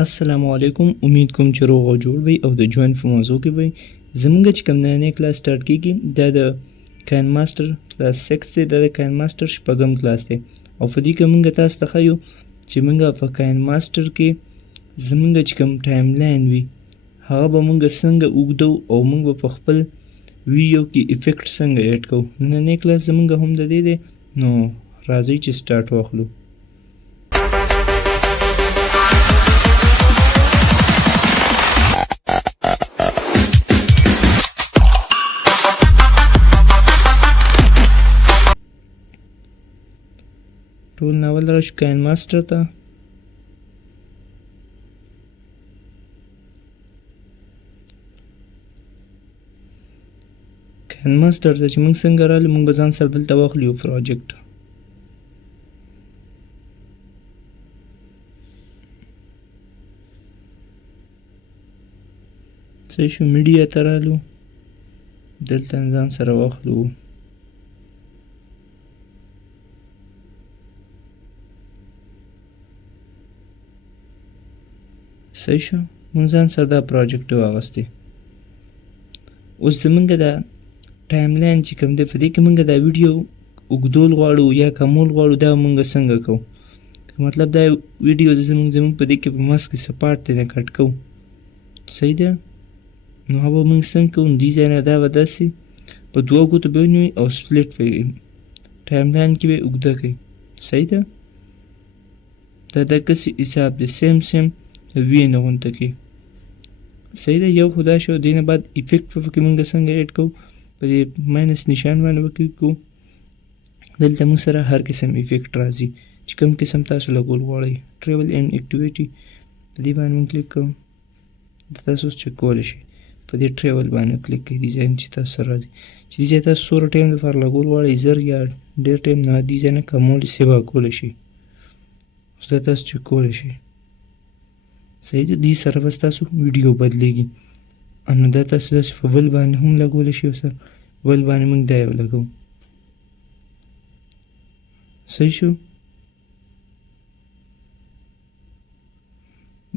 السلام علیکم. امید کوم چې روغ او جوړ وي او د ژوند په موضوع کې وي. زمونږ چې کوم نننی کلاس سټارټ کیږي دا د کاینماستر کلاس 6 دی. دا د کاینماستر شپږم کلاس دی او په دې کې مونږ تاسو ته ښیو چې مونږ په کاینماستر کې زمونږ چې کوم ټایم لاین وي هغه به مونږ څنګه اوږدو او مونږ به په خپل ویډیو کې افیکټ څنګه ایډ کوو. نننی کلاس زمونږ هم د دې دی. نو راځئ چې سټارټ واخلو. ټول ناول راشو کاینماستر ته. کاینماستر ته چې موږ څنګه رالو موږ به ځان سره دلته واخلو یو پروجیکټ. صحیح شو. میډیا ته رالو دلته ځان سره واخلو صحیح شو. مونږ ځان سره دا پروجیکټ واغستی. اوس زمونږ دا ټایم لاین چې کوم دی په دې کې مونږ دا ویډیو اوږدول غواړو یا کمول غواړو. دا مونږ څنګه کوو؟ مطلب دا ویډیو زمونږ په دې کې په منځ کې څه پارټ دی نه کټ کوو. صحیح ده. نو هغه به مونږ څنګه کوو؟ دې ځای نه دا به داسې په دوه ګوتو به ونیوئ او سپلیټ به یې ټایم لاین کې به یې اوږده کوئ. صحیح ده. دا دقسې حساب دی. سیم وی نه غونته کې. صحیح ده. یو خو دا شو. دې نه بعد افیکټ په کې مونږ څنګه ایډ کوو؟ په دې ماینس نشان باندې به کلیک کوو. دلته مونږ سره هر قسم افیکټ راځي چې کوم قسم تاسو لګول غواړئ. ټریول اینډ اکټیویټي په دې باندې مونږ کلیک کوو. دا تاسو چک کولی شئ. په دې ټریول باندې کلیک کوئ. دې ځای چې تاسو سره راځي چې دې ځای تاسو څومره ټایم لپاره لګول غواړئ، زر یا ډېر ټایم نه دې ځای نه کمولی سیوا کولی شئ. اوس دا تاسو چک کولی شئ. صحیح ده. دې سره بس تاسو ویډیو بدلیږي. نو دا تاسو داسې په بل باندې هم لګولی شئ. سر بل باندې موږ دا یو لګوو. صحیح شو.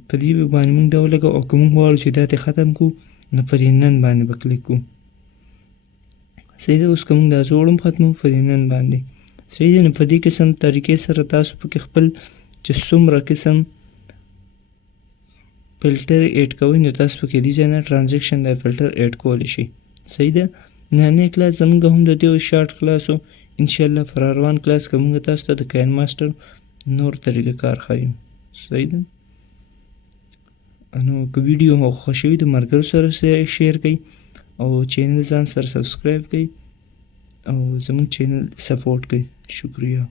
په دې باندې موږ دا ولګوو او که موږ غواړو چې دا ترې ختم کړو نو پر دې نن باندې به کلیک کوو. صحیح ده. اوس که موږ دا زوړ هم ختموو پر دې نن باندې. صحیح ده. نو په دې قسم طریقې سره تاسو پکې خپل چې څومره قسم فلټر ایډ کوئ نو تاسو پکې دې ځای نه ټرانزیکشن دا فلټر ایډ کولی شئ. صحیح ده. نننی کلاس زموږ هم د دې شارټ کلاس و. انشاءالله پر روان کلاس که موږ تاسو ته د کاینماستر نور طریقه کار ښیو. صحیح ده. نو که ویډیو مو خوښ شوي د ملګرو سره شیر کړئ او چینل ځان سره سبسکرایب کړئ او زموږ چینل سپورټ کړئ. شکریه.